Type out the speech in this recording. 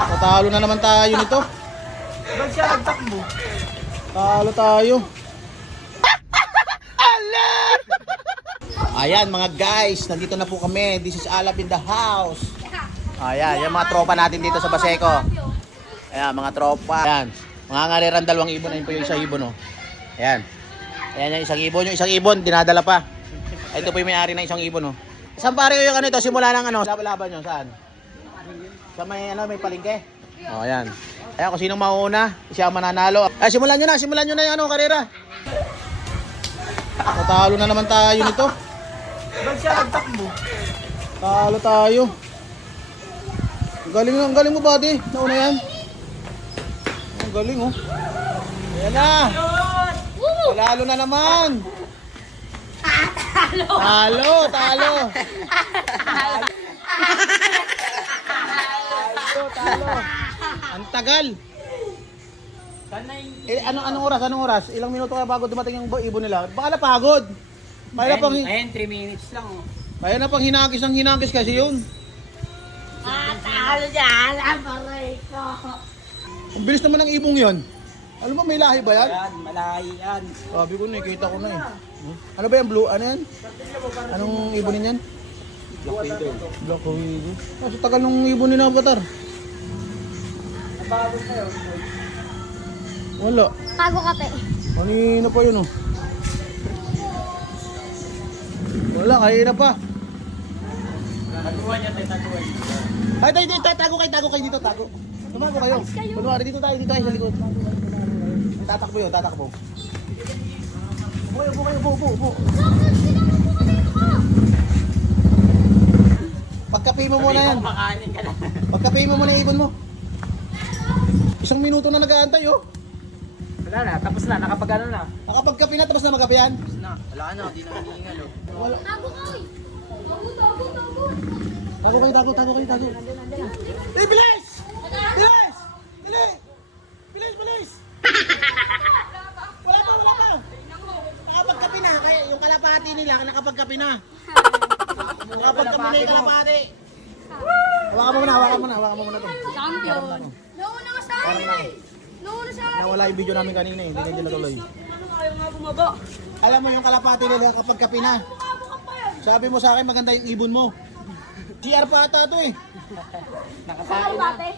Tatalo na naman tayo nito. Ba't siya nagtakbo? Talo tayo. Ayan mga guys, nandito na po kami. This is Alap in the house. Ayan, yung mga tropa natin dito sa Baseco. Ayan, mga tropa. Ayan, mga ngariran 2 ibon. Ayun po yung isang ibon, oh. Ayan. Ayan yung isang ibon, dinadala pa. Ito po yung may-ari ng isang ibon, oh. Saan pare yung ano ito? Simula ng ano? Laban nyo, saan? Sa may, ano, may palengke? Oh, ayan. Ayan, kung sinong mauuna, siya ang mananalo. Ay, simulan nyo na yung ano, karera. Natalo na naman tayo nito. Ba't siya nagtakbo? Talo tayo. Ang galing mo, buddy. Nauna yan. Ang galing, oh. Ayan na. Palalo na naman. Talo. Ang tagal. Anong oras? Ilang minuto kaya bago dumating yung ibon nila? Baka napagod. Ayun, 3 minutes lang oh. Kaya na pang hinagis kasi yun. Talo dyan, abaray ko. Ang bilis naman ng ibong yun. Alam mo, may lahi ba yan? Yan, malahi yan. Sabi ko, nakikita ko na eh. Ano ba yan? Blue? Ano yan? Anong ibonin yan? Black Widow. Black Widow. Sa tagal ng ibon ni Avatar. Napagod na yun. Wala. Tago kape. Kanina pa yun, oh. Wala, kanina pa. Taguan niya tayo. Ay, tago kayo dito, tago. Tumago kayo. Kunwari, dito tayo sa likod. Tatakbo. Upo. Pagkape mo muna yan. Makanin ka na. Pagkape mo muna yung ibon mo. 1 minuto na nag-aantay, oh. Wala na, tapos na, nakapag ano na. Nakapagkape na, tapos na magape yan. Tapos na, wala na, di na hihingal oh. Wala. Tago kayo. Tago kayo. Eh, bilis! Bilis! Wala pa. Nakapagkape na. Kaya yung kalapati nila, nakapagkape na. Nakapagkape na yung kalapati. Hawakan mo muna to. Champion. Nauna ka sa akin eh. Nauna sa akin. Nawala yung video namin kanina eh. Hindi na dyan natuloy. Ano kayo nga bumaba? Alam mo yung kalapati nila nakapagkape na. Sabi mo sa akin maganda yung ibon mo. CR pa ata to eh. Nakapain na. Bate.